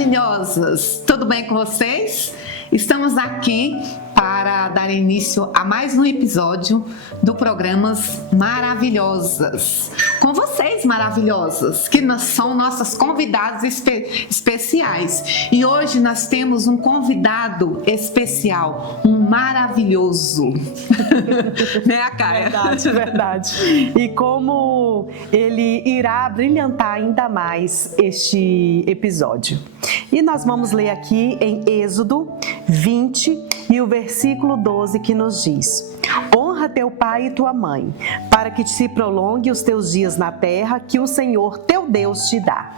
maravilhosas! Tudo bem com vocês? Estamos aqui para dar início a mais um episódio do Programas Maravilhosas. Com vocês, maravilhosas, que são nossas convidadas especiais. E hoje nós temos um convidado especial, um maravilhoso. Né, Caia? Verdade. E como ele irá brilhantar ainda mais este episódio. E nós vamos ler aqui em Êxodo 20 e o versículo 12 que nos diz: honra teu pai e tua mãe, para que se prolongue os teus dias na terra que o Senhor teu Deus te dá.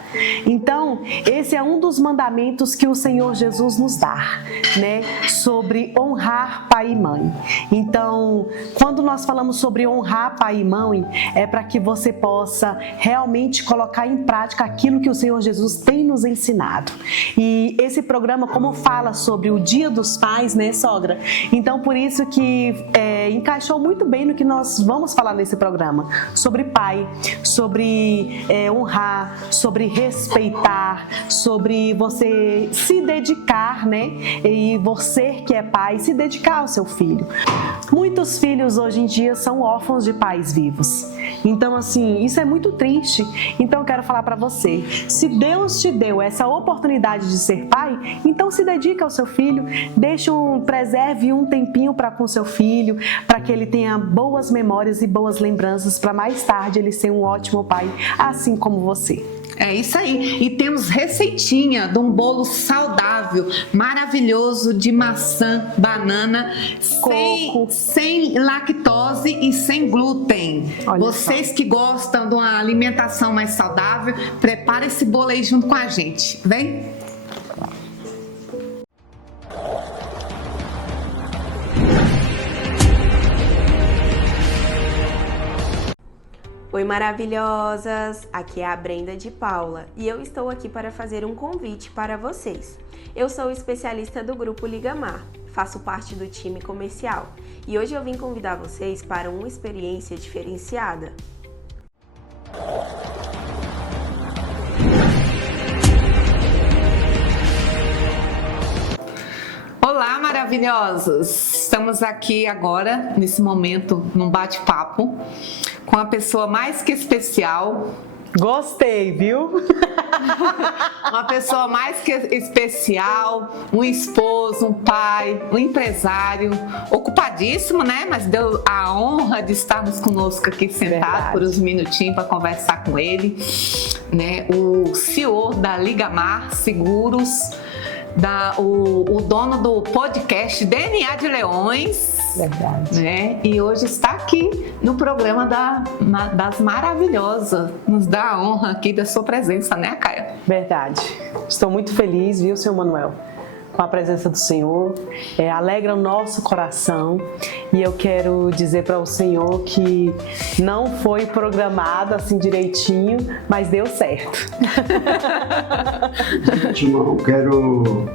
Então, esse é um dos mandamentos que o Senhor Jesus nos dá, né? Sobre honrar pai e mãe. Então, quando nós falamos sobre honrar pai e mãe, é para que você possa realmente colocar em prática aquilo que o Senhor Jesus tem nos ensinado. E esse programa, como fala sobre o Dia dos Pais, né, sogra? Então, por isso que encaixou muito bem no que nós vamos falar nesse programa, sobre pai, sobre honrar, sobre respeitar, sobre você se dedicar, né? E você que é pai, se dedicar ao seu filho. Muitos filhos hoje em dia são órfãos de pais vivos. Então, assim, isso é muito triste. Então, eu quero falar para você, se Deus te deu essa oportunidade de ser pai, então se dedica ao seu filho, preserve um tempinho para com seu filho, para que ele tenha boas memórias e boas lembranças, para mais tarde ele ser um ótimo pai, assim como você. É isso aí. E temos receitinha de um bolo saudável, maravilhoso, de maçã, banana, sem lactose e sem glúten. Olha, vocês só que gostam de uma alimentação mais saudável, prepara esse bolo aí junto com a gente. Vem? Oi, maravilhosas! Aqui é a Brenda de Paula e eu estou aqui para fazer um convite para vocês. Eu sou especialista do Grupo Ligamar, faço parte do time comercial e hoje eu vim convidar vocês para uma experiência diferenciada. Olá, maravilhosos! Estamos aqui agora, nesse momento, num bate-papo com a pessoa mais que especial. Gostei, viu? Uma pessoa mais que especial, um esposo, um pai, um empresário, ocupadíssimo, né? Mas deu a honra de estarmos conosco aqui sentado por uns minutinhos para conversar com ele, né? O CEO da Ligamar Seguros, o dono do podcast DNA de Leões. Verdade. Né? E hoje está aqui no programa das Maravilhosas. Nos dá a honra aqui da sua presença, né, Caia? Verdade. Estou muito feliz, viu, senhor Manuel, com a presença do Senhor. Alegra o nosso coração. E eu quero dizer para o Senhor que não foi programado assim direitinho, mas deu certo. Gente, irmão, eu quero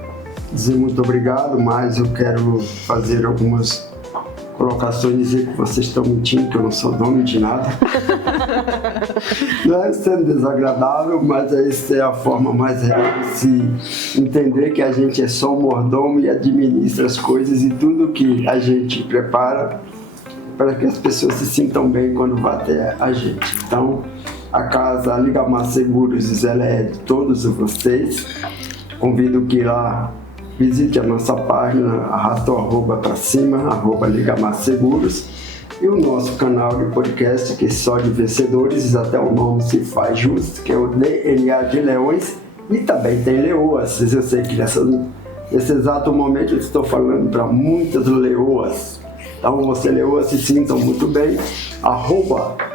dizer muito obrigado, mas eu quero fazer algumas colocações e dizer que vocês estão mentindo, que eu não sou dono de nada. Não é sendo desagradável, mas essa é a forma mais real de se entender que a gente é só um mordomo e administra as coisas e tudo que a gente prepara para que as pessoas se sintam bem quando vão até a gente. Então, a casa Ligamar Seguros, ela é de todos vocês. Convido que lá visite a nossa página, arrasta o arroba para cima, @Ligamar Seguros, e o nosso canal de podcast, que é só de vencedores, até o nome se faz justo, que é o DNA de Leões, e também tem leoas. Eu sei que nesse exato momento eu estou falando para muitas leoas. Então, você leoas se sintam muito bem,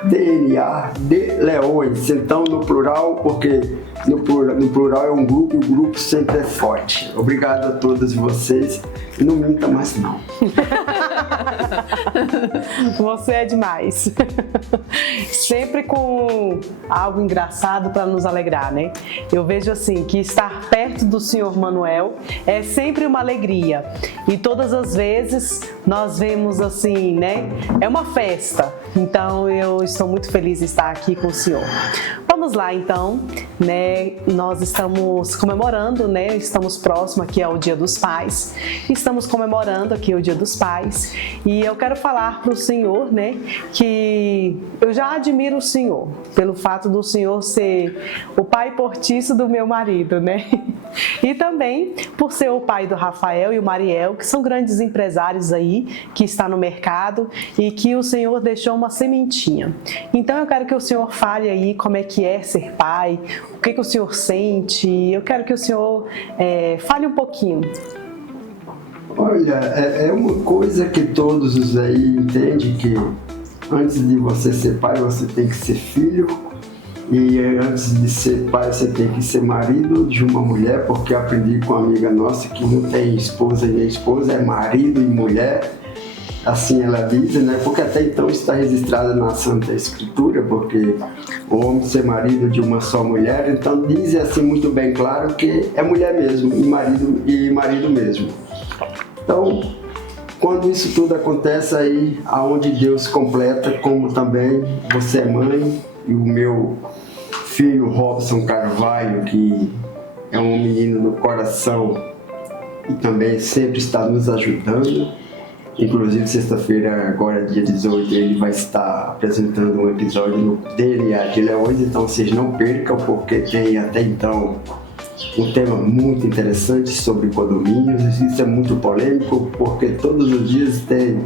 @DNA de Leões, então no plural, porque no plural é um grupo e o grupo sempre é forte. Obrigado a todas vocês e não minta mais não. Você é demais. Sempre com algo engraçado para nos alegrar, né? Eu vejo assim que estar perto do senhor Manuel é sempre uma alegria. E todas as vezes nós vemos assim, né? É uma festa. Então eu estou muito feliz de estar aqui com o senhor. Vamos vamos lá então, né? Nós estamos comemorando, né? Estamos próximos aqui ao Dia dos Pais. Estamos comemorando aqui o Dia dos Pais. E eu quero falar para o Senhor, né? Que eu já admiro o Senhor pelo fato do Senhor ser o pai portiço do meu marido, né? E também por ser o pai do Rafael e o Mariel, que são grandes empresários aí, que está no mercado e que o Senhor deixou uma sementinha. Então eu quero que o Senhor fale aí como é que é ser pai, o que o Senhor sente. Eu quero que o Senhor fale um pouquinho. Olha, é uma coisa que todos os aí entendem, que antes de você ser pai, você tem que ser filho. E antes de ser pai, você tem que ser marido de uma mulher, porque eu aprendi com uma amiga nossa que não tem esposa e nem esposa, é marido e mulher. Assim ela diz, né? Porque até então está registrada na Santa Escritura, porque o homem ser marido de uma só mulher, então diz assim muito bem claro que é mulher mesmo e marido mesmo. Então, quando isso tudo acontece aí, aonde Deus completa, como também você é mãe, e o meu filho Robson Carvalho, que é um menino no coração e também sempre está nos ajudando. Inclusive, sexta-feira, agora dia 18, ele vai estar apresentando um episódio no DNA de Leões, então vocês não percam, porque tem até então um tema muito interessante sobre condomínios. Isso é muito polêmico, porque todos os dias tem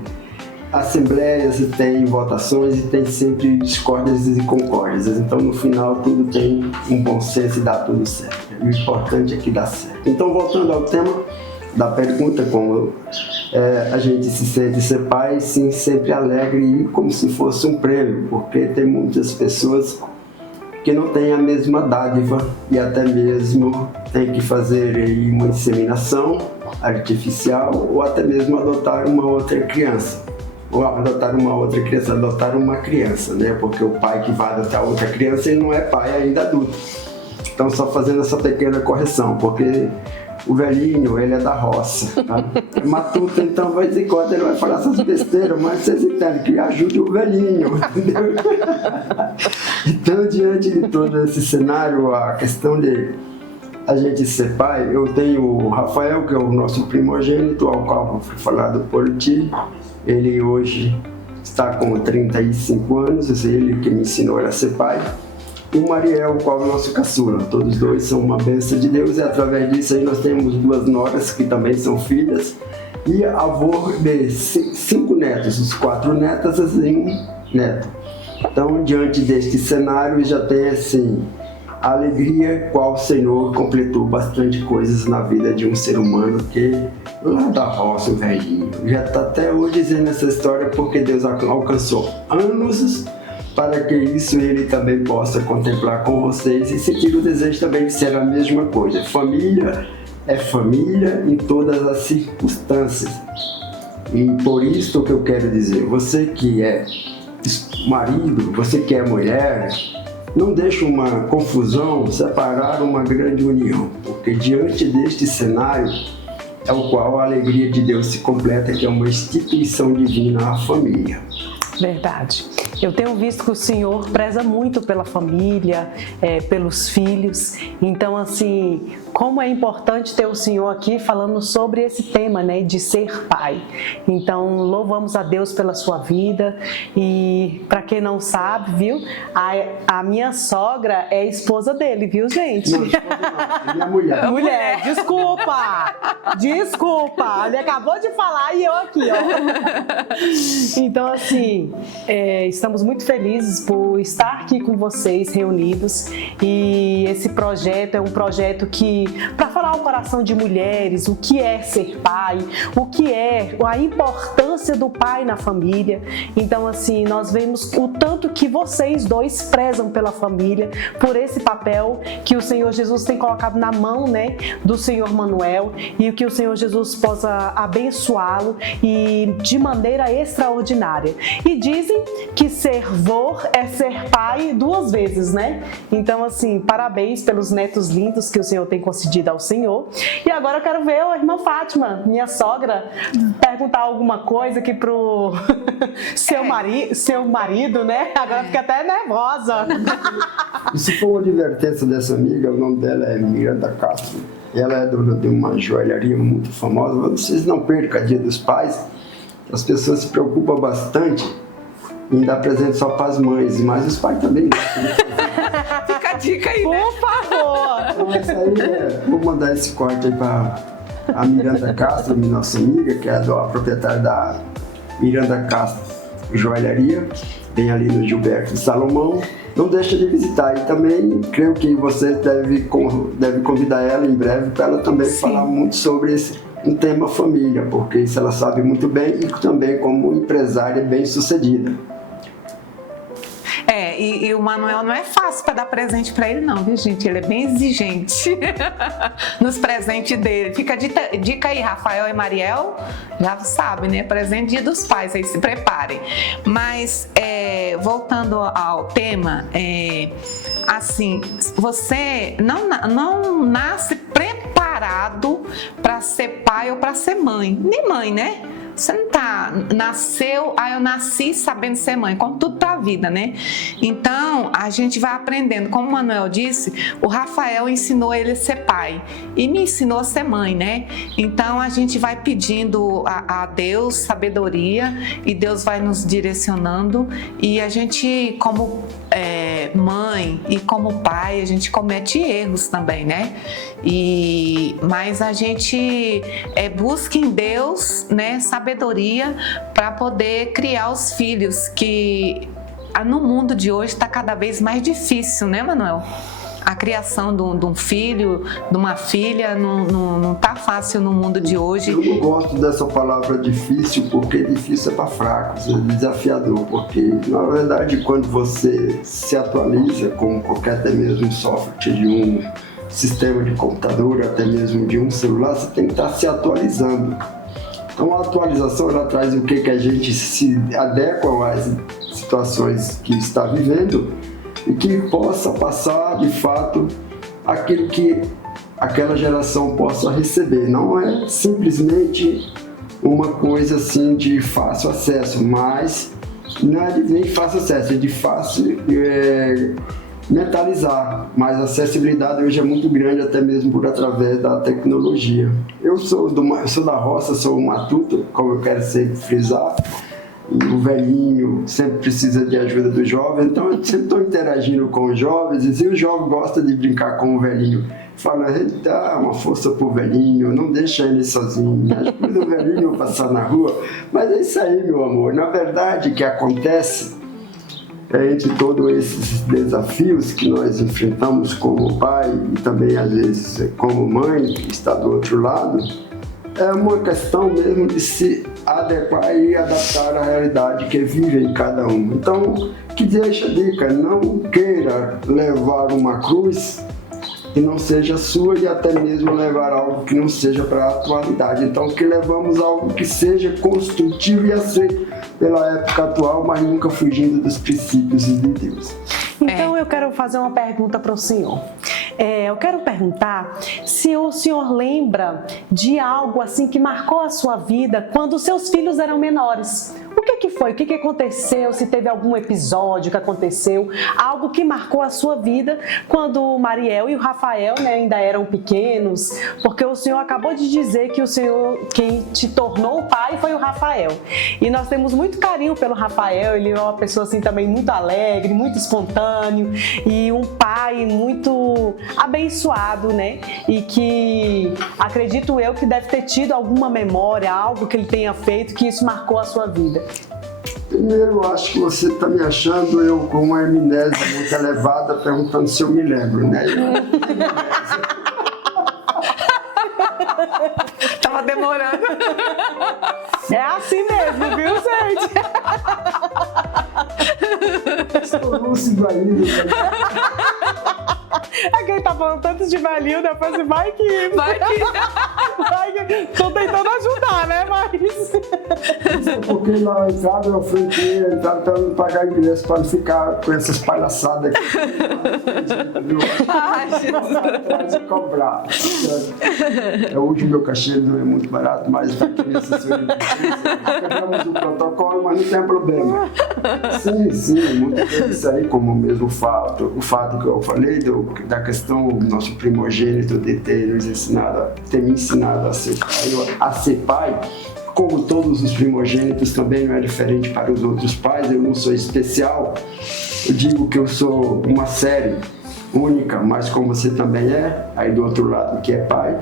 assembleias, e tem votações e tem sempre discórdias e concórdias. Então, no final, tudo tem um bom senso e dá tudo certo. O importante é que dá certo. Então, voltando ao tema da pergunta, como a gente se sente ser pai, sim, sempre alegre e como se fosse um prêmio, porque tem muitas pessoas que não têm a mesma dádiva e até mesmo tem que fazer aí uma inseminação artificial ou até mesmo adotar uma outra criança. Adotar uma criança, né? Porque o pai que vai adotar outra criança, ele não é pai ainda adulto. Então, só fazendo essa pequena correção, porque o velhinho, ele é da roça, tá? É matuto, então, de vez em quando ele vai falar essas besteiras, mas vocês entendem que ajude o velhinho, entendeu? Então, diante de todo esse cenário, a questão de a gente ser pai, eu tenho o Rafael, que é o nosso primogênito, ao qual foi falado por ti. Ele hoje está com 35 anos, ele que me ensinou a ser pai. E o Mariel, o qual é o nosso caçula. Todos dois são uma bênção de Deus, e através disso aí nós temos 2 noras que também são filhas. E avô de 5 netos, os 4 netas e 1 neto. Então, diante deste cenário, já tem assim a alegria qual o Senhor completou bastante coisas na vida de um ser humano que lá da roça, o velhinho, já está até hoje dizendo essa história, porque Deus alcançou anos para que isso ele também possa contemplar com vocês e sentir o desejo também de ser a mesma coisa. Família é família em todas as circunstâncias. E por isso que eu quero dizer, você que é marido, você que é mulher, não deixe uma confusão separar uma grande união, porque diante deste cenário é o qual a alegria de Deus se completa, que é uma instituição divina, a família. Verdade. Eu tenho visto que o Senhor preza muito pela família, pelos filhos. Então, assim, como é importante ter o Senhor aqui falando sobre esse tema, né, de ser pai. Então, louvamos a Deus pela sua vida. E para quem não sabe, viu, a minha sogra é esposa dele, viu, gente? Não, esposa não, é minha mulher. Mulher, desculpa, ele acabou de falar e eu aqui, ó. Então, assim, estamos muito felizes por estar aqui com vocês reunidos, e esse projeto é um projeto que, para falar ao coração de mulheres, o que é ser pai, o que é a importância do pai na família. Então, assim, nós vemos o tanto que vocês dois prezam pela família, por esse papel que o Senhor Jesus tem colocado na mão, né, do Senhor Manuel, e que o Senhor Jesus possa abençoá-lo e de maneira extraordinária. E dizem que ser vô é ser pai 2 vezes, né? Então, assim, parabéns pelos netos lindos que o Senhor tem concedido ao Senhor. E agora eu quero ver a irmã Fátima, minha sogra, perguntar alguma coisa aqui pro seu marido, né? Agora fica até nervosa. E se for uma advertência dessa amiga, o nome dela é Miranda Castro. Ela é dona de uma joalharia muito famosa. Vocês não percam Dia dos Pais. As pessoas se preocupam bastante em dar presente só para as mães, mas os pais também. Fica a dica aí, né? Por favor. Então, essa aí, vou mandar esse corte aí para a Miranda Castro, nossa amiga, que é a proprietária da Miranda Castro Joalharia, bem ali no Gilberto de Salomão. Não deixa de visitar. E também creio que você deve convidar ela em breve para ela também falar muito sobre um tema família, porque isso ela sabe muito bem e também como empresária bem-sucedida. E o Manuel não é fácil para dar presente para ele não, viu, gente? Ele é bem exigente nos presentes dele. Fica a dica aí, Rafael e Mariel, já sabe, né? Presente Dia dos Pais, aí se preparem. Mas, voltando ao tema, assim, você não nasce preparado para ser pai ou para ser mãe. Nem mãe, né? Você não eu nasci sabendo ser mãe, como tudo pra vida, né? Então, a gente vai aprendendo. Como o Manuel disse, o Rafael ensinou ele a ser pai e me ensinou a ser mãe, né? Então, a gente vai pedindo a Deus sabedoria e Deus vai nos direcionando e a gente, como mãe e como pai, a gente comete erros também, né? Mas a gente busca em Deus, né, sabedoria para poder criar os filhos, que no mundo de hoje está cada vez mais difícil, né, Manuel? A criação de um filho, de uma filha, não tá fácil no mundo de hoje. Eu não gosto dessa palavra difícil, porque difícil é para fracos, é desafiador, porque na verdade quando você se atualiza com qualquer até mesmo software de um sistema de computador, até mesmo de um celular, você tem que estar se atualizando. Então a atualização ela traz o que a gente se adequa às situações que está vivendo e que possa passar de fato aquilo que aquela geração possa receber. Não é simplesmente uma coisa assim de fácil acesso, mas não é nem fácil acesso, é de fácil mentalizar, mas a acessibilidade hoje é muito grande, até mesmo através da tecnologia. Eu sou da roça, sou um matuto, como eu quero sempre frisar, e o velhinho sempre precisa de ajuda do jovem, então eu sempre estou interagindo com os jovens, e se o jovem gosta de brincar com o velhinho, fala, dá uma força pro velhinho, não deixa ele sozinho, ajuda o velhinho a passar na rua. Mas é isso aí, meu amor, na verdade o que acontece entre todos esses desafios que nós enfrentamos como pai e também às vezes como mãe que está do outro lado, é uma questão mesmo de se adequar e adaptar à realidade que vive em cada um. Então, que deixa a dica, não queira levar uma cruz que não seja sua e até mesmo levar algo que não seja para a atualidade. Então, que levamos algo que seja construtivo e aceito pela época atual, mas nunca fugindo dos princípios de Deus. Então eu quero fazer uma pergunta para o senhor. Eu quero perguntar se o senhor lembra de algo assim que marcou a sua vida quando os seus filhos eram menores. O que foi? O que aconteceu? Se teve algum episódio que aconteceu, algo que marcou a sua vida quando o Mariel e o Rafael, né, ainda eram pequenos, porque o senhor acabou de dizer que quem te tornou pai foi o Rafael. E nós temos muito carinho pelo Rafael, ele é uma pessoa assim também muito alegre, muito espontâneo e um pai muito abençoado, né? E que acredito eu que deve ter tido alguma memória, algo que ele tenha feito que isso marcou a sua vida. Primeiro, eu acho que você está me achando eu com uma amnésia muito elevada, perguntando se eu me lembro, né? Tava demorando. É assim mesmo, viu, gente? Estou lúcido ainda. É cheguei, tá falando tanto de Valinda, eu falei assim, vai que... Tô tentando ajudar, né, mas... Porque lá em casa eu enfrentei, então pra não pagar ingresso, pra não ficar com essas palhaçadas aqui. Ai, Jesus. Pode cobrar. Hoje o meu cachê não é muito barato, mas tá aqui essa senhora. Quebramos o protocolo, mas não tem problema. Sim, muito bem isso aí, como mesmo o fato que eu falei da questão do nosso primogênito de ter me ensinado a ser pai. Como todos os primogênitos também não é diferente para os outros pais, eu não sou especial. Eu digo que eu sou uma série única, mas como você também é, aí do outro lado que é pai.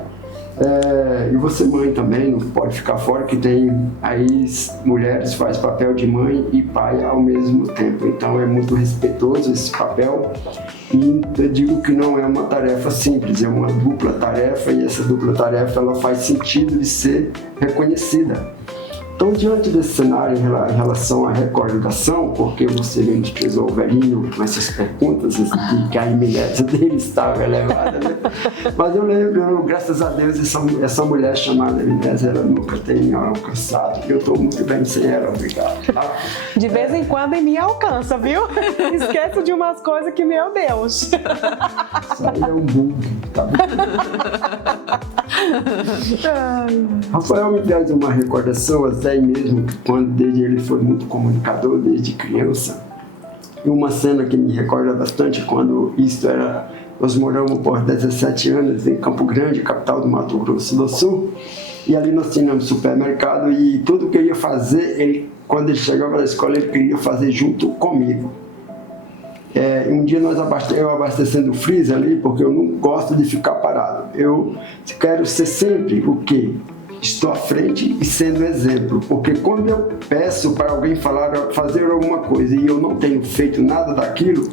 E você mãe também, não pode ficar fora, que tem aí mulheres que fazem papel de mãe e pai ao mesmo tempo. Então é muito respeitoso esse papel e eu digo que não é uma tarefa simples, é uma dupla tarefa e essa dupla tarefa ela faz sentido de ser reconhecida. Então, diante desse cenário em relação à recordação, porque você me desprezou o velhinho com essas perguntas, que a iminência dele estava elevada, né? Mas eu lembro, graças a Deus, essa mulher chamada Inês, ela nunca tem alcançado. Eu estou muito bem sem ela, obrigado. Tá? De vez em quando em mim alcança, viu? Esqueço de umas coisas que, meu Deus. Isso aí é um bug, tá bom? Rafael me traz uma recordação, até mesmo quando desde ele foi muito comunicador desde criança. E uma cena que me recorda bastante quando nós moramos por 17 anos em Campo Grande, capital do Mato Grosso do Sul, e ali nós tínhamos supermercado e tudo que eu ia fazer, quando ele chegava da escola, ele queria fazer junto comigo. Um dia eu abastecendo o freezer ali, porque eu não gosto de ficar parado. Eu quero ser sempre o quê? Estou à frente e sendo exemplo, porque quando eu peço para alguém fazer alguma coisa e eu não tenho feito nada daquilo,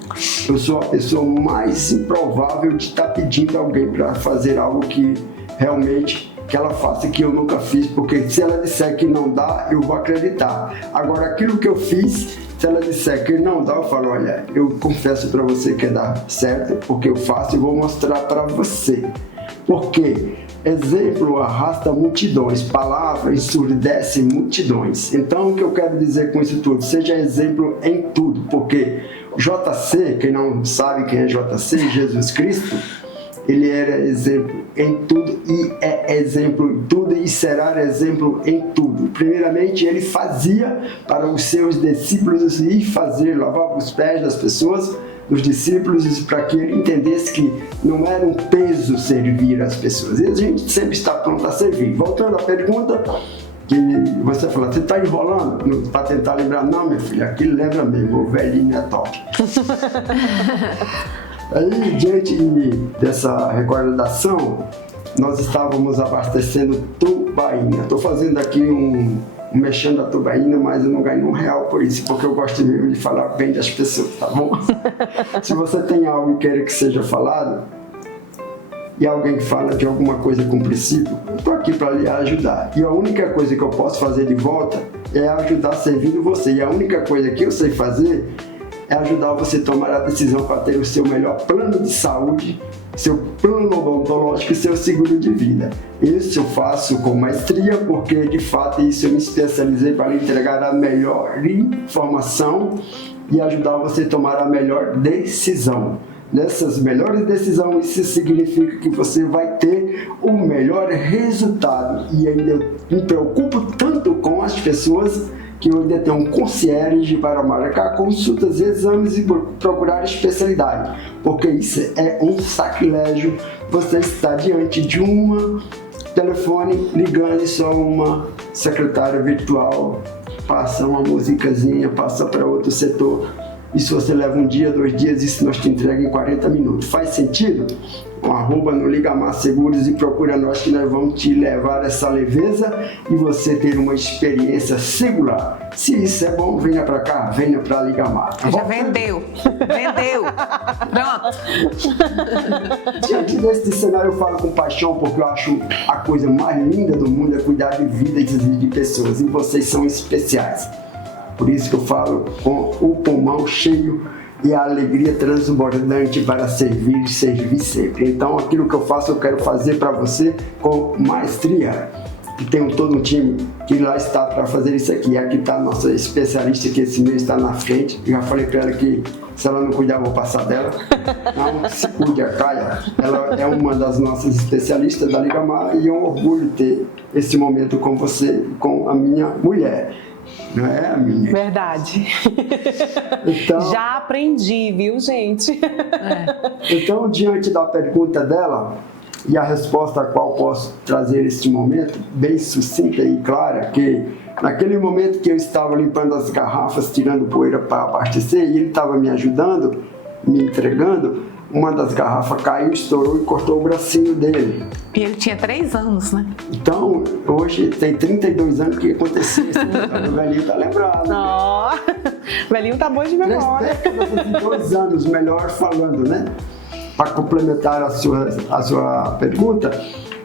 eu sou a pessoa mais improvável de estar pedindo a alguém para fazer algo que realmente que ela faça que eu nunca fiz, porque se ela disser que não dá, eu vou acreditar. Agora, aquilo que eu fiz, se ela disser que não dá, eu falo, olha, eu confesso para você que dá certo, porque eu faço e vou mostrar para você. Porque exemplo arrasta multidões, palavra ensurdece multidões. Então, o que eu quero dizer com isso tudo? Seja exemplo em tudo, porque JC, quem não sabe quem é JC, Jesus Cristo, ele era exemplo em tudo e é exemplo em tudo e será exemplo em tudo. Primeiramente, ele fazia para os seus discípulos e lavava os pés das pessoas, dos discípulos, para que ele entendesse que não era um peso servir as pessoas. E a gente sempre está pronto a servir. Voltando à pergunta, que você falou, você está enrolando para tentar lembrar? Não, meu filho, aquilo lembra mesmo, o velhinho é top. Aí, diante dessa recordação, nós estávamos abastecendo tubaína. Estou fazendo aqui mexendo a tubaína, mas eu não ganho R$1 por isso, porque eu gosto mesmo de falar bem das pessoas, tá bom? Se você tem algo e quer que seja falado, e alguém que fala de alguma coisa com princípio, eu estou aqui para lhe ajudar. E a única coisa que eu posso fazer de volta é ajudar servindo você. E a única coisa que eu sei fazer é ajudar você a tomar a decisão para ter o seu melhor plano de saúde, seu plano odontológico e seu seguro de vida. Isso eu faço com maestria, porque de fato isso eu me especializei para entregar a melhor informação e ajudar você a tomar a melhor decisão. Nessas melhores decisões, isso significa que você vai ter o melhor resultado. E ainda eu me preocupo tanto com as pessoas que eu ainda tenho um concierge para marcar consultas, exames e procurar especialidade, porque isso é um sacrilégio. Você está diante de telefone ligando só uma secretária virtual, passa uma musicazinha, passa para outro setor. E se você leva um dia, 2 dias, isso nós te entregamos em 40 minutos. Faz sentido? No Ligamar Seguros e procura nós que nós vamos te levar essa leveza e você ter uma experiência singular. Se isso é bom, venha para cá, venha para Ligamar. Já vendeu. Pronto. Diante desse cenário eu falo com paixão, porque eu acho a coisa mais linda do mundo é cuidar de vidas de pessoas e vocês são especiais. Por isso que eu falo com o pulmão cheio e a alegria transbordante para servir e servir sempre. Então, aquilo que eu faço, eu quero fazer para você com maestria. E tenho todo um time que lá está para fazer isso aqui. Aqui está a nossa especialista, que esse mês está na frente. Eu já falei para ela que se ela não cuidar, eu vou passar dela. Não, se cuide, a Caia. Ela é uma das nossas especialistas da Ligamar e é um orgulho ter esse momento com você, com a minha mulher. Não é a minha? Verdade. Então, já aprendi, viu, gente? Então, diante da pergunta dela e a resposta a qual posso trazer este momento, bem sucinta e clara, que naquele momento que eu estava limpando as garrafas, tirando poeira para abastecer, e ele estava me ajudando, me entregando, uma das garrafas caiu, estourou e cortou o bracinho dele. E ele tinha 3 anos, né? Então, hoje tem 32 anos que aconteceu isso. O velhinho tá lembrado. Ó, o velhinho tá bom de 3 memória. décadas e 2 anos, melhor falando, né? Para complementar a sua pergunta.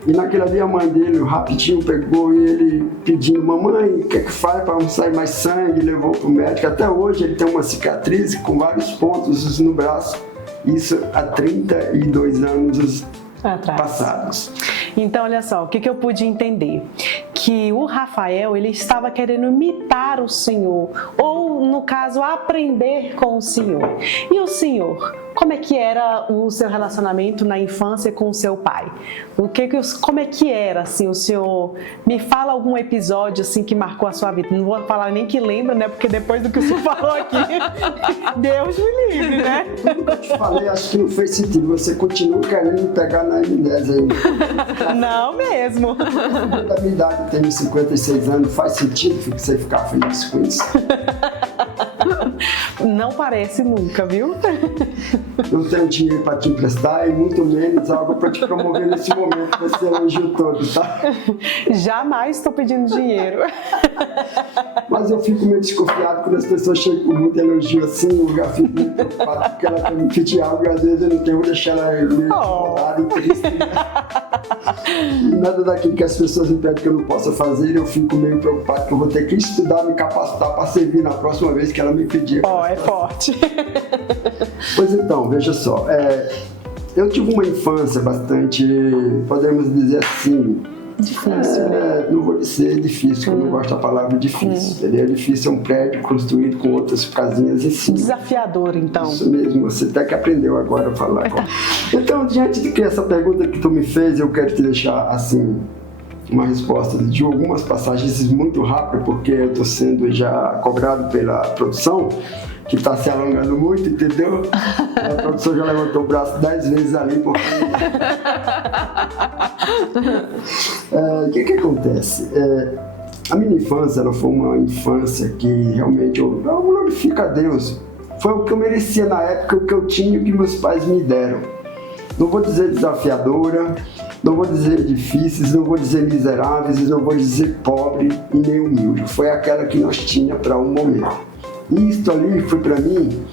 E naquele dia a mãe dele, rapidinho, pegou ele pedindo: mamãe, o que é que faz para não sair mais sangue? Levou pro médico. Até hoje ele tem uma cicatriz com vários pontos no braço. Isso há 32 anos passados. Então, olha só, o que eu pude entender? Que o Rafael, ele estava querendo imitar o Senhor, ou, no caso, aprender com o Senhor. E o Senhor, como é que era o seu relacionamento na infância com o seu pai? Como é que era, assim, o senhor... Me fala algum episódio, assim, que marcou a sua vida. Não vou falar nem que lembra, né? Porque depois do que o senhor falou aqui, Deus me livre, né? Tudo que eu te falei, acho que não fez sentido. Você continua querendo me pegar na amnésia ainda. Não mesmo. Da minha idade, tenho 56 anos, faz sentido você ficar feliz com isso? Não parece nunca, viu? Não tenho dinheiro para te emprestar e muito menos algo para te promover nesse momento. Você elogiou todo, tá? Jamais estou pedindo dinheiro. Mas eu fico meio desconfiado quando as pessoas chegam com muito elogio assim, eu já fico muito preocupado porque ela quer me pedir algo e às vezes eu não tenho, vou deixar ela meio incomodada e triste, né? Nada daquilo que as pessoas me pedem que eu não possa fazer, eu fico meio preocupado que eu vou ter que estudar, me capacitar para servir na próxima vez que ela me pedir. É forte. Pois então, veja só, eu tive uma infância bastante, podemos dizer assim, difícil, né? Não vou dizer difícil, eu não gosto da palavra difícil. É difícil, é um prédio construído com outras casinhas em cima. Desafiador, então. Isso mesmo, você até que aprendeu agora a falar. Então, diante de que essa pergunta que tu me fez, eu quero te deixar assim uma resposta de algumas passagens muito rápidas, porque eu estou sendo já cobrado pela produção, que está se alongando muito, entendeu? A produção já levantou o braço 10 vezes ali, porque... O que acontece? A minha infância, ela foi uma infância que realmente eu glorifico a Deus. Foi o que eu merecia na época, o que eu tinha e o que meus pais me deram. Não vou dizer desafiadora, não vou dizer difíceis, não vou dizer miseráveis, não vou dizer pobre e nem humilde. Foi aquela que nós tínhamos para um momento. E isso ali foi para mim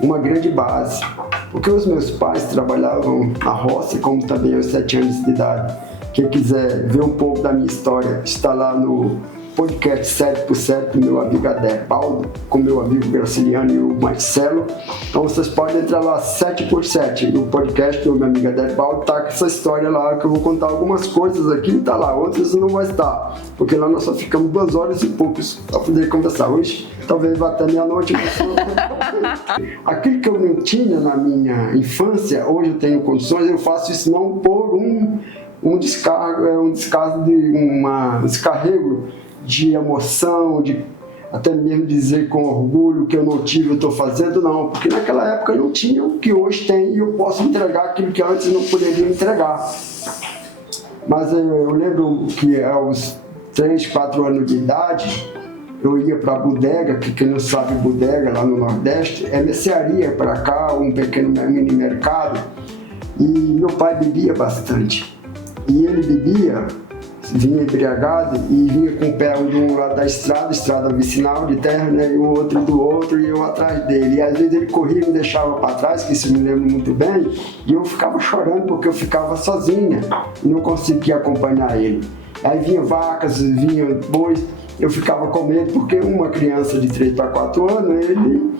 uma grande base, porque os meus pais trabalhavam na roça, como também aos 7 anos de idade. Quem quiser ver um pouco da minha história, está lá no podcast 7x7 do meu amigo Aderbaldo, com meu amigo Graciliano e o Marcelo. Então vocês podem entrar lá 7x7 no podcast do meu amigo Aderbaldo, tá com essa história lá, que eu vou contar algumas coisas aqui, tá lá, outras não vai estar, porque lá nós só ficamos 2 horas e poucos para poder conversar. Hoje talvez vá até meia-noite. Aquilo que eu não tinha na minha infância, hoje eu tenho condições, eu faço isso não por um descarrego de emoção, de até mesmo dizer com orgulho que eu não tive, eu estou fazendo, não, porque naquela época eu não tinha o que hoje tem e eu posso entregar aquilo que antes não poderia entregar. Mas eu lembro que aos 3, 4 anos de idade, eu ia para a bodega, que quem não sabe bodega lá no Nordeste, é mercearia para cá, um pequeno mini mercado, e meu pai bebia bastante. E ele bebia, vinha embriagado e vinha com o pé de um lado da estrada vicinal de terra, né, e o outro do outro, e eu atrás dele. E às vezes ele corria e me deixava para trás, que isso me lembro muito bem, e eu ficava chorando porque eu ficava sozinha e não conseguia acompanhar ele. Aí vinha vacas, vinha bois, eu ficava com medo, porque uma criança de 3 para 4 anos, ele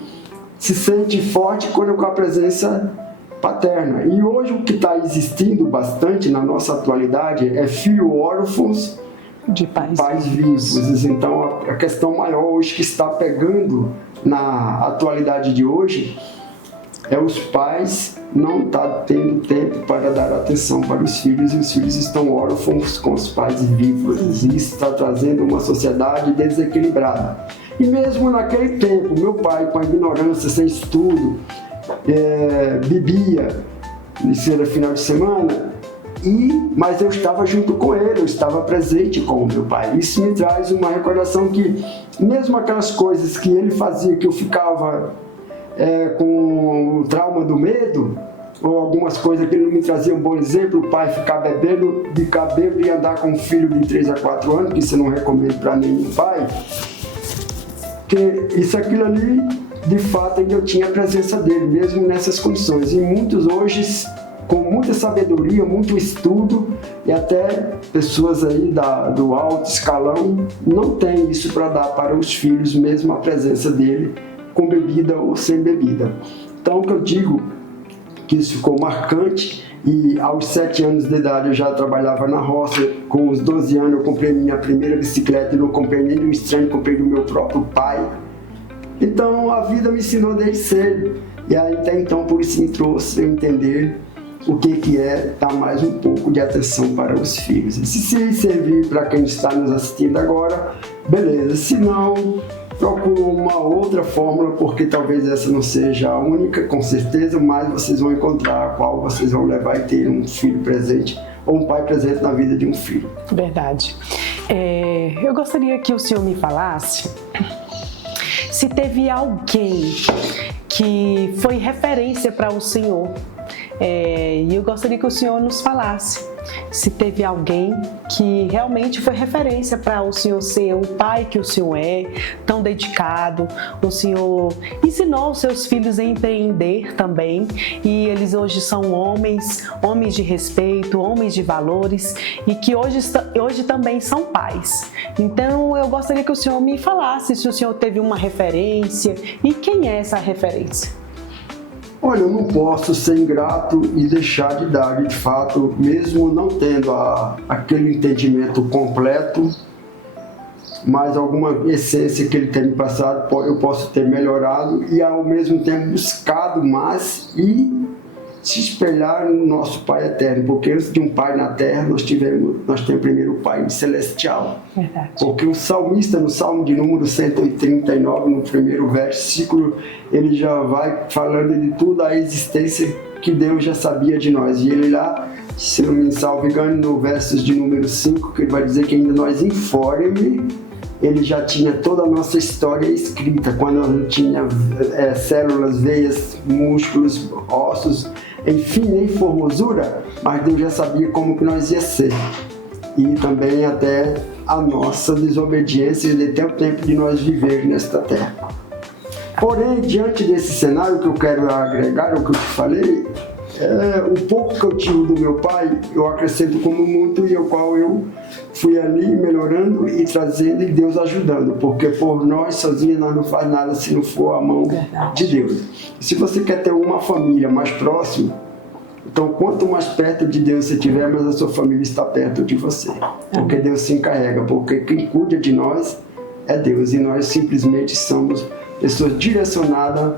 se sente forte quando com a presença paterna. E hoje o que está existindo bastante na nossa atualidade é filhos órfãos de pais vivos. Então a questão maior hoje que está pegando na atualidade de hoje é os pais não estar tendo tempo para dar atenção para os filhos, e os filhos estão órfãos com os pais vivos. E isso está trazendo uma sociedade desequilibrada. E mesmo naquele tempo, meu pai, com a ignorância, sem estudo, bebia, isso era final de semana, mas eu estava junto com ele, eu estava presente com o meu pai. Isso me traz uma recordação que, mesmo aquelas coisas que ele fazia, que eu ficava com o trauma do medo, ou algumas coisas que ele não me trazia um bom exemplo, o pai ficar bebendo, ficar bêbado e andar com um filho de 3 a 4 anos, que isso eu não recomendo para nenhum pai, que isso, aquilo ali, de fato, eu tinha a presença dele, mesmo nessas condições. E muitos hoje, com muita sabedoria, muito estudo, e até pessoas aí do alto escalão, não tem isso para dar para os filhos, mesmo a presença dele, com bebida ou sem bebida. Então, o que eu digo, que isso ficou marcante, e aos 7 anos de idade eu já trabalhava na roça, com os 12 anos eu comprei minha primeira bicicleta, e não comprei nem do estranho, comprei do meu próprio pai. Então, a vida me ensinou desde cedo, e aí, até então, por isso me trouxe a entender o que é dar mais um pouco de atenção para os filhos. E se servir para quem está nos assistindo agora, beleza. Se não, procure uma outra fórmula, porque talvez essa não seja a única, com certeza, mas vocês vão encontrar a qual vocês vão levar e ter um filho presente, ou um pai presente na vida de um filho. Verdade. Eu gostaria que o senhor me falasse se teve alguém que foi referência para o senhor. E eu gostaria que o senhor nos falasse se teve alguém que realmente foi referência para o senhor ser o pai que o senhor é, tão dedicado. O senhor ensinou os seus filhos a empreender também, e eles hoje são homens de respeito, homens de valores, e que hoje também são pais. Então eu gostaria que o senhor me falasse se o senhor teve uma referência e quem é essa referência. Olha, eu não posso ser ingrato e deixar de dar, de fato, mesmo não tendo aquele entendimento completo, mas alguma essência que ele tem me passado, eu posso ter melhorado e ao mesmo tempo buscado mais e se espelhar no nosso Pai eterno, porque antes de um Pai na terra, nós temos primeiro o Pai celestial. Verdade. Porque o salmista, no Salmo de número 139, no primeiro versículo, ele já vai falando de toda a existência que Deus já sabia de nós. E ele lá, se não me salvo engano, no versos de número 5, que ele vai dizer que ainda nós informe, ele já tinha toda a nossa história escrita, quando não tinha células, veias, músculos, ossos, enfim, nem formosura, mas Deus já sabia como que nós ia ser. E também até a nossa desobediência e até o tempo de nós viver nesta terra. Porém, diante desse cenário que eu quero agregar, o que eu te falei, o pouco que eu tive do meu pai, eu acrescento como muito, e o qual eu fui ali melhorando e trazendo e Deus ajudando, porque por nós sozinhos nós não faz nada se não for a mão de Deus. E se você quer ter uma família mais próxima, então quanto mais perto de Deus você estiver, mais a sua família está perto de você, porque Deus se encarrega, porque quem cuida de nós é Deus, e nós simplesmente somos pessoas direcionadas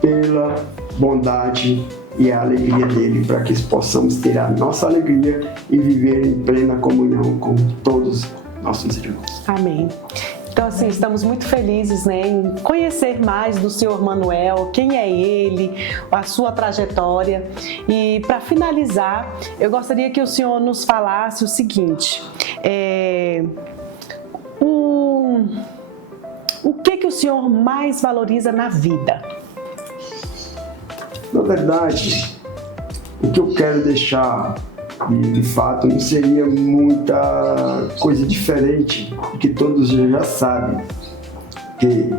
pela bondade e a alegria dele, para que possamos ter a nossa alegria e viver em plena comunhão com todos nossos irmãos. Amém. Então, assim, estamos muito felizes, né, em conhecer mais do senhor Manuel, quem é ele, a sua trajetória. E para finalizar, eu gostaria que o senhor nos falasse o seguinte: o que o senhor mais valoriza na vida? Na verdade, o que eu quero deixar, de fato, não seria muita coisa diferente, que todos já sabem, que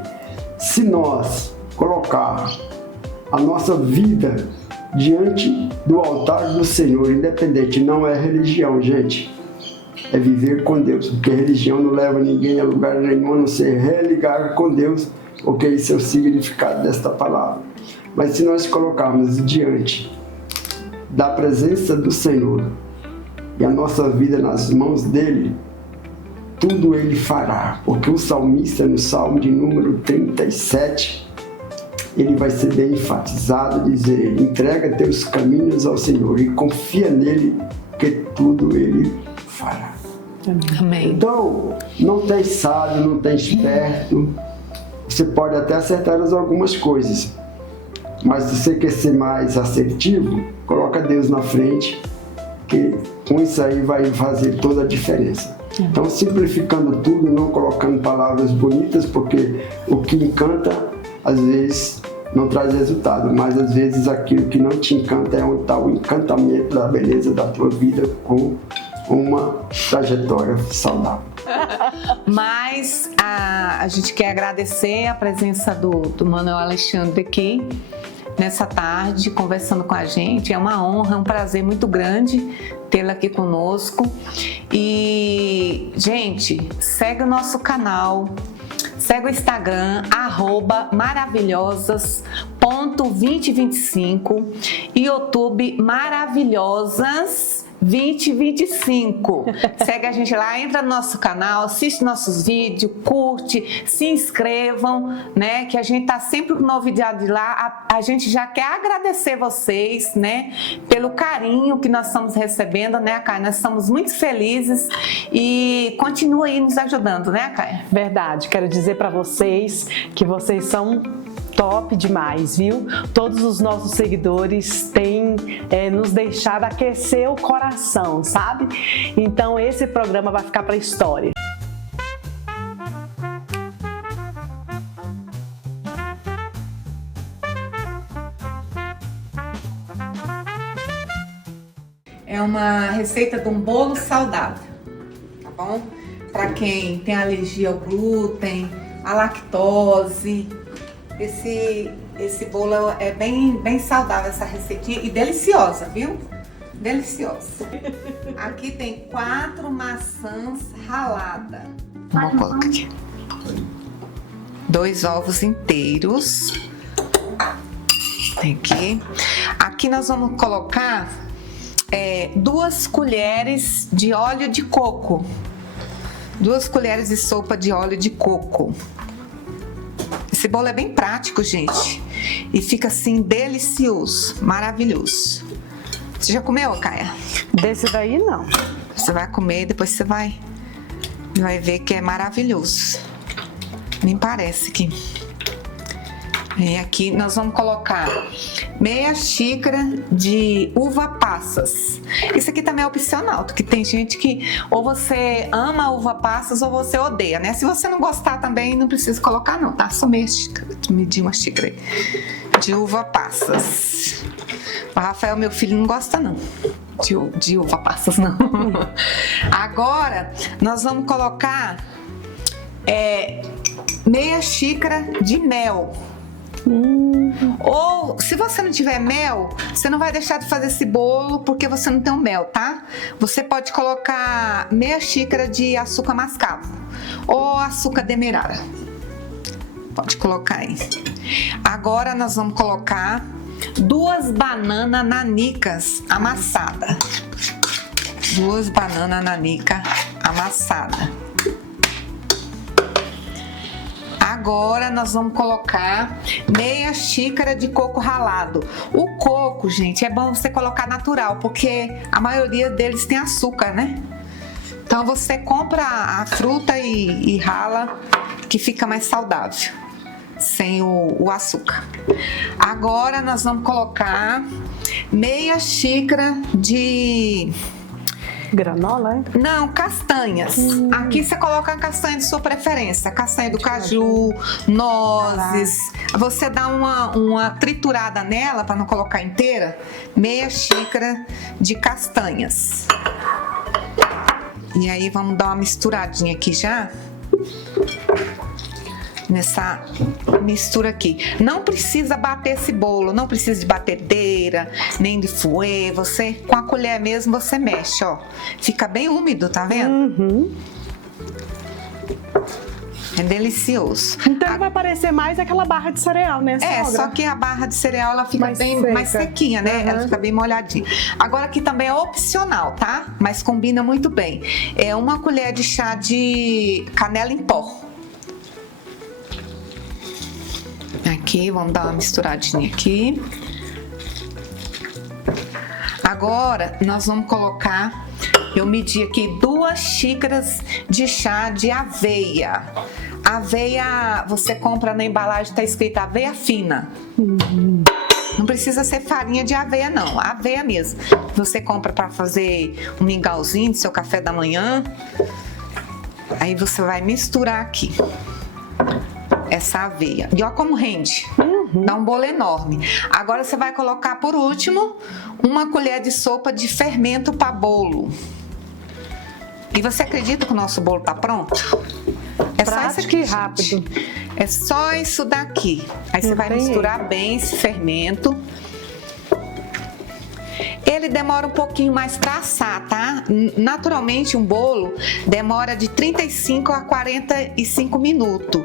se nós colocar a nossa vida diante do altar do Senhor, independente, não é religião, gente, é viver com Deus, porque religião não leva ninguém a lugar nenhum, a não ser religar com Deus, porque esse é o significado desta palavra. Mas se nós colocarmos diante da presença do Senhor e a nossa vida nas mãos dele, tudo ele fará, porque o salmista no Salmo de número 37, ele vai ser bem enfatizado, dizer: entrega teus caminhos ao Senhor e confia nele, que tudo ele fará. Amém. Então, não tem sábio, não tem esperto, você pode até acertar algumas coisas, mas se você quer ser mais assertivo, coloca Deus na frente, que com isso aí vai fazer toda a diferença. Então, simplificando tudo, não colocando palavras bonitas, porque o que encanta, às vezes, não traz resultado, mas às vezes aquilo que não te encanta é onde está o encantamento da beleza da tua vida com uma trajetória saudável. Mas a gente quer agradecer a presença do Manuel Alexandre aqui nessa tarde, conversando com a gente. É uma honra, é um prazer muito grande tê-lo aqui conosco. E, gente, segue o nosso canal, segue o Instagram, @maravilhosas.2025 e YouTube Maravilhosas 2025. Segue a gente lá, entra no nosso canal, assiste nossos vídeos, curte, se inscrevam, né? Que a gente tá sempre com novidade lá. A gente já quer agradecer vocês, né? Pelo carinho que nós estamos recebendo, né, Caia? Nós estamos muito felizes e continua aí nos ajudando, né, Caia? Verdade, quero dizer para vocês que vocês são top demais, viu? Todos os nossos seguidores têm nos deixado aquecer o coração, sabe? Então esse programa vai ficar para a história. É uma receita de um bolo saudável, tá bom? Para quem tem alergia ao glúten, à lactose. Esse bolo é bem saudável, essa receitinha, e deliciosa, viu? Deliciosa. Aqui tem 4 maçãs raladas. Vamos colocar aqui. 2 ovos inteiros. Tem aqui. Aqui nós vamos colocar 2 colheres de óleo de coco. 2 colheres de sopa de óleo de coco. Esse bolo é bem prático, gente. E fica assim delicioso, maravilhoso. Você já comeu, Caia? Desse daí não. Você vai comer e depois você vai ver que é maravilhoso. Nem parece que... E aqui nós vamos colocar meia xícara de uva passas. Isso aqui também é opcional, porque tem gente que ou você ama uva passas ou você odeia, né? Se você não gostar também, não precisa colocar não, tá? Só medir uma xícara aí de uva passas. O Rafael, meu filho, não gosta não de uva passas, não. Agora, nós vamos colocar meia xícara de mel. Ou se você não tiver mel, você não vai deixar de fazer esse bolo porque você não tem o mel, tá? Você pode colocar meia xícara de açúcar mascavo ou açúcar demerara. Pode colocar aí. Agora nós vamos colocar 2 bananas nanicas amassadas. 2 bananas nanicas amassadas. Agora nós vamos colocar meia xícara de coco ralado. O coco, gente, é bom você colocar natural, porque a maioria deles tem açúcar, né? Então você compra a fruta e rala, que fica mais saudável, sem o açúcar. Agora nós vamos colocar meia xícara de... granola, hein? Não, castanhas. Aqui você coloca a castanha de sua preferência. Castanha do caju, nozes. Você dá uma triturada nela para não colocar inteira. Meia xícara de castanhas. E aí vamos dar uma misturadinha aqui já. Nessa mistura aqui. Não precisa bater esse bolo, não precisa de batedeira, nem de fouet. Você, com a colher mesmo, você mexe, ó. Fica bem úmido, tá vendo? É delicioso. Então ele vai parecer mais aquela barra de cereal, né, sogra? Só que a barra de cereal ela fica Mais bem seca. mais sequinha, né? Ela fica bem molhadinha. Agora aqui também é opcional, tá? Mas combina muito bem. É 1 colher de chá de canela em pó. Aqui, vamos dar uma misturadinha aqui. Agora nós vamos colocar, eu medi aqui 2 xícaras de chá de aveia. Aveia, você compra na embalagem, tá escrito aveia fina. Não precisa ser farinha de aveia não, aveia mesmo. Você compra para fazer um mingauzinho do seu café da manhã. Aí você vai misturar aqui essa aveia. E olha como rende. Dá um bolo enorme. Agora você vai colocar por último 1 colher de sopa de fermento para bolo. E você acredita que o nosso bolo tá pronto? É só isso aqui, rápido. É só isso daqui. Aí você vai misturar bem esse fermento. Ele demora um pouquinho mais para assar, tá? Naturalmente um bolo demora de 35 a 45 minutos.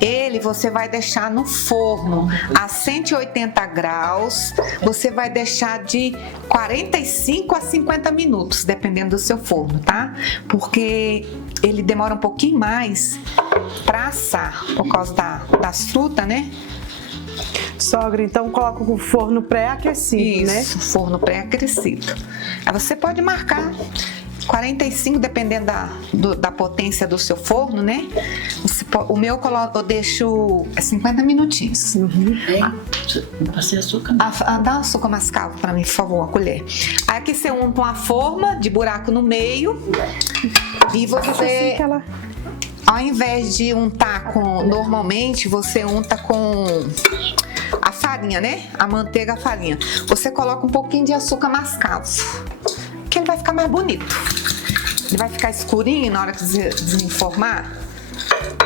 Ele você vai deixar no forno a 180 graus. Você vai deixar de 45 a 50 minutos, dependendo do seu forno, tá? Porque ele demora um pouquinho mais para assar, por causa das frutas, né? Sogra, então coloca o forno pré-aquecido, né? Isso, forno pré-aquecido. Aí você pode marcar 45, dependendo da potência do seu forno, né? O meu eu deixo 50 minutinhos. Não passei açúcar? Dá um açúcar mascavo para mim, por favor, a colher. Aí aqui você unta uma forma de buraco no meio e você... Ao invés de untar normalmente, você unta com a farinha, né? A manteiga, a farinha. Você coloca um pouquinho de açúcar mascavo, que ele vai ficar mais bonito. Ele vai ficar escurinho na hora que desenformar.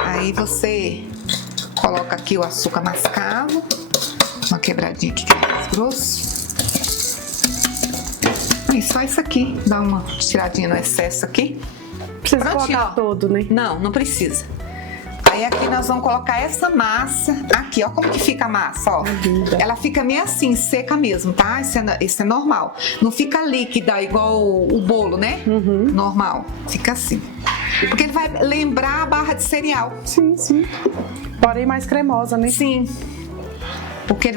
Aí você coloca aqui o açúcar mascavo. Uma quebradinha aqui que é mais grosso. E só isso aqui. Dá uma tiradinha no excesso aqui. Precisa Prontinho, colocar todo, né? Não precisa. Aí aqui nós vamos colocar essa massa aqui, ó como que fica a massa, ó. Ela fica meio assim, seca mesmo, tá? Isso é normal. Não fica líquida igual o bolo, né? Normal. Fica assim. Porque ele vai lembrar a barra de cereal. Sim. Porém mais cremosa, né? Sim. Porque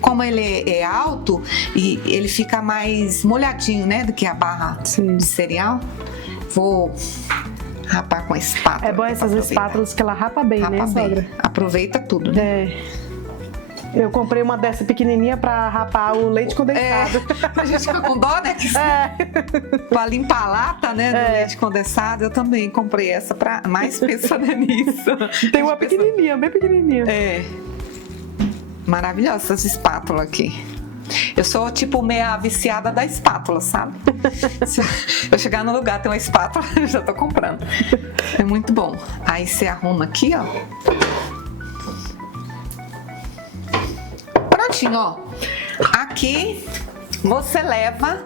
como ele é alto, e ele fica mais molhadinho, né? Do que a barra de cereal. Vou rapar com a espátula. É bom essas espátulas que ela rapa bem, né, sogra? Aproveita tudo, né? Eu comprei uma dessa pequenininha pra rapar o leite condensado. A gente fica com dó, né? Pra limpar a lata, né, do leite condensado. Eu também comprei essa pra mais pensando nisso. Tem uma pequenininha, bem pequenininha. Maravilhosa essas espátulas aqui. Eu sou tipo meia viciada da espátula, sabe? Se eu chegar no lugar, tem uma espátula, eu já tô comprando. É muito bom. Aí você arruma aqui, ó. Prontinho, ó. Aqui você leva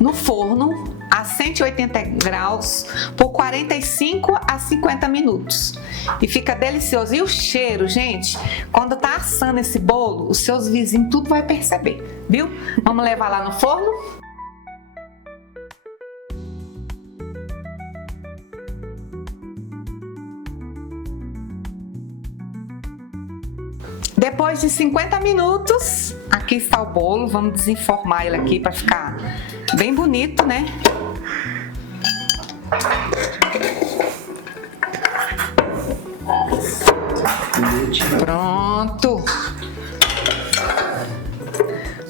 no forno a 180 graus por 45 a 50 minutos. E fica delicioso. E o cheiro, gente, quando tá assando esse bolo, os seus vizinhos tudo vai perceber, viu? Vamos levar lá no forno? Depois de 50 minutos, aqui está o bolo. Vamos desenformar ele aqui para ficar bem bonito, né? Pronto.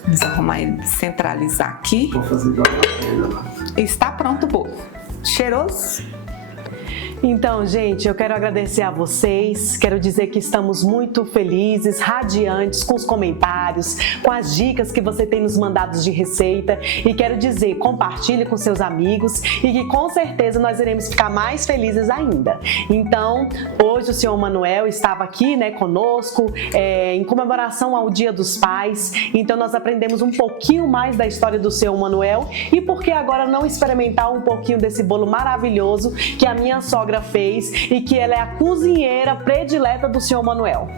Vamos arrumar ele, centralizar aqui. Vou fazer igual a pena lá. Está pronto o bolo. Cheiroso? Então, gente, eu quero agradecer a vocês, quero dizer que estamos muito felizes, radiantes com os comentários, com as dicas que você tem nos mandado de receita e quero dizer, compartilhe com seus amigos e que com certeza nós iremos ficar mais felizes ainda. Então, hoje o senhor Manuel estava aqui, né, conosco, em comemoração ao Dia dos Pais, então nós aprendemos um pouquinho mais da história do senhor Manuel e por que agora não experimentar um pouquinho desse bolo maravilhoso que a minha sogra sogra fez e que ela é a cozinheira predileta do senhor Manuel.